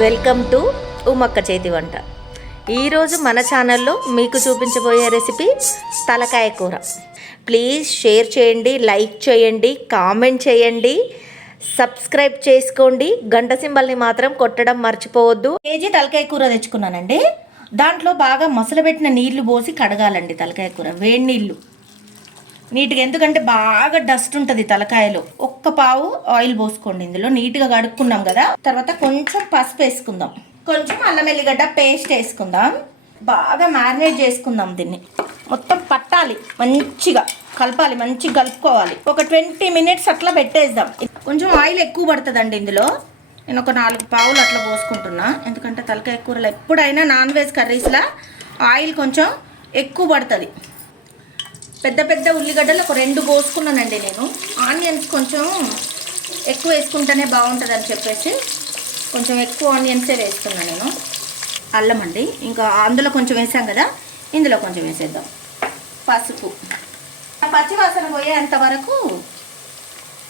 Welcome to ఉమక్క చేతి వంట. ఈరోజు మన ఛానల్లో మీకు చూపించబోయే రెసిపీ తలకాయ కూర. ప్లీజ్ షేర్ చేయండి, లైక్ చేయండి, కామెంట్ చేయండి, సబ్స్క్రైబ్ చేసుకోండి. గంట సింబల్ని మాత్రం కొట్టడం మర్చిపోవద్దు. కేజీ తలకాయ కూర తెచ్చుకున్నానండి. దాంట్లో బాగా మసలబెట్టిన నీళ్లు పోసి కడగాలండి. తలకాయ కూర వేడి నీళ్ళు నీట్గా, ఎందుకంటే బాగా డస్ట్ ఉంటుంది తలకాయలో. ఒక్క పావు ఆయిల్ పోసుకోండి. ఇందులో నీట్గా కడుక్కున్నాం కదా. తర్వాత కొంచెం పసుపు వేసుకుందాం, కొంచెం అల్లం ఎల్లిగడ్డ పేస్ట్ వేసుకుందాం. బాగా మ్యారినేట్ చేసుకుందాం. దీన్ని మొత్తం పట్టాలి, మంచిగా కలపాలి, మంచిగా కలుపుకోవాలి. ఒక 20 minutes అట్లా పెట్టేద్దాం. కొంచెం ఆయిల్ ఎక్కువ పడుతుందండి ఇందులో. నేను ఒక 4 పావులు అట్లా పోసుకుంటున్నా, ఎందుకంటే తలకాయ కూరలో ఎప్పుడైనా నాన్ వెజ్ కర్రీస్లా ఆయిల్ కొంచెం ఎక్కువ పడుతుంది. పెద్ద పెద్ద ఉల్లిగడ్డలు ఒక 2 కోసుకున్నానండి నేను. ఆనియన్స్ కొంచెం ఎక్కువ వేసుకుంటేనే బాగుంటుంది అని చెప్పేసి కొంచెం ఎక్కువ ఆనియన్సే వేసుకున్నాను నేను. అల్లం అండి, ఇంకా అందులో కొంచెం వేసాం కదా, ఇందులో కొంచెం వేసేద్దాం. పసుపు పచ్చివాసన పోయేంత వరకు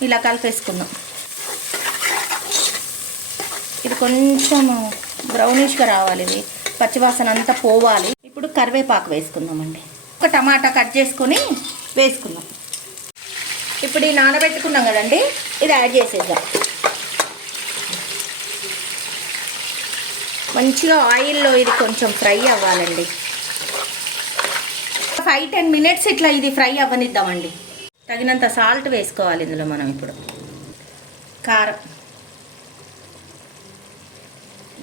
ఇలా కలిపేసుకుందాం. ఇది కొంచెం బ్రౌనిష్గా రావాలి, ఇది పచ్చివాసన అంతా పోవాలి. ఇప్పుడు కరివేపాకు వేసుకుందామండి. ఒక టమాటా కట్ చేసుకొని వేసుకుందాం. ఇప్పుడు ఈ నానబెట్టుకున్నాం కదండి, ఇది యాడ్ చేసేద్దాం. మంచిగా ఆయిల్లో ఇది కొంచెం ఫ్రై అవ్వాలండి. 5-10 minutes ఇట్లా ఇది ఫ్రై అవ్వనిద్దామండి. తగినంత సాల్ట్ వేసుకోవాలి ఇందులో మనం. ఇప్పుడు కారం,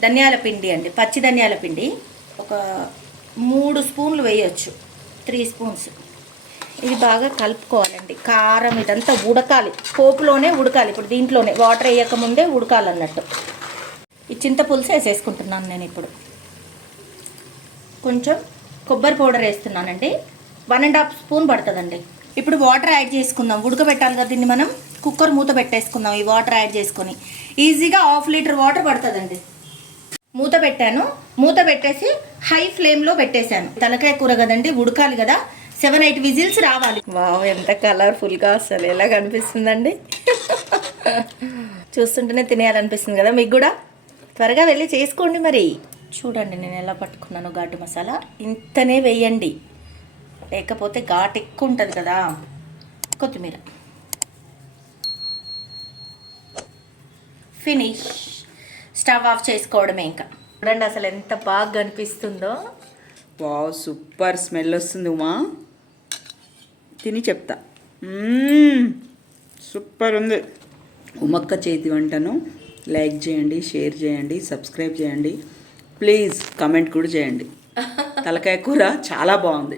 ధనియాల పిండి అండి, పచ్చి ధనియాల పిండి ఒక 3 స్పూన్లు వేయచ్చు, 3 స్పూన్స్. ఇది బాగా కలుపుకోవాలండి. కారం ఇదంతా ఉడకాలి, పోపులోనే ఉడకాలి. ఇప్పుడు దీంట్లోనే వాటర్ వేయకముందే ఉడకాలన్నట్టు. ఈ చింతపులుసు వేసేసుకుంటున్నాను నేను. ఇప్పుడు కొంచెం కొబ్బరి పౌడర్ వేస్తున్నానండి, 1.5 స్పూన్ పడుతుందండి. ఇప్పుడు వాటర్ యాడ్ చేసుకుందాం. ఉడకబెట్టాలి కదా దీన్ని మనం. కుక్కర్ మూత పెట్టేసుకుందాం. ఈ వాటర్ యాడ్ చేసుకొని ఈజీగా 1/2 లీటర్ వాటర్ పడుతుందండి. మూత పెట్టాను, మూత పెట్టేసి హై ఫ్లేమ్లో పెట్టేశాను. తలకాయ కూర కదండి, ఉడకాలి కదా. 7-8 విజిల్స్ రావాలి. వావ్, ఎంత కలర్ఫుల్గా అసలు ఎలా కనిపిస్తుందండి. చూస్తుంటేనే తినేయాలనిపిస్తుంది కదా మీకు కూడా. త్వరగా వెళ్ళి చేసుకోండి మరి. చూడండి నేను ఎలా పట్టుకున్నాను ఘాటు మసాలా. ఇంతనే వేయండి, లేకపోతే ఘాటు ఎక్కువ ఉంటుంది కదా. కొత్తిమీర, ఫినిష్. స్టవ్ ఆఫ్ చేసుకోవడమే ఇంకా. చూడండి అసలు ఎంత బాగా కనిపిస్తుందో. వావ్, సూపర్ స్మెల్ వస్తుంది ఉమా. తిని చెప్తా. సూపర్ ఉంది. ఉమక్క చేతి వంటను లైక్ చేయండి, షేర్ చేయండి, సబ్స్క్రైబ్ చేయండి. ప్లీజ్ కమెంట్ కూడా చేయండి. తలకాయ కూర చాలా బాగుంది.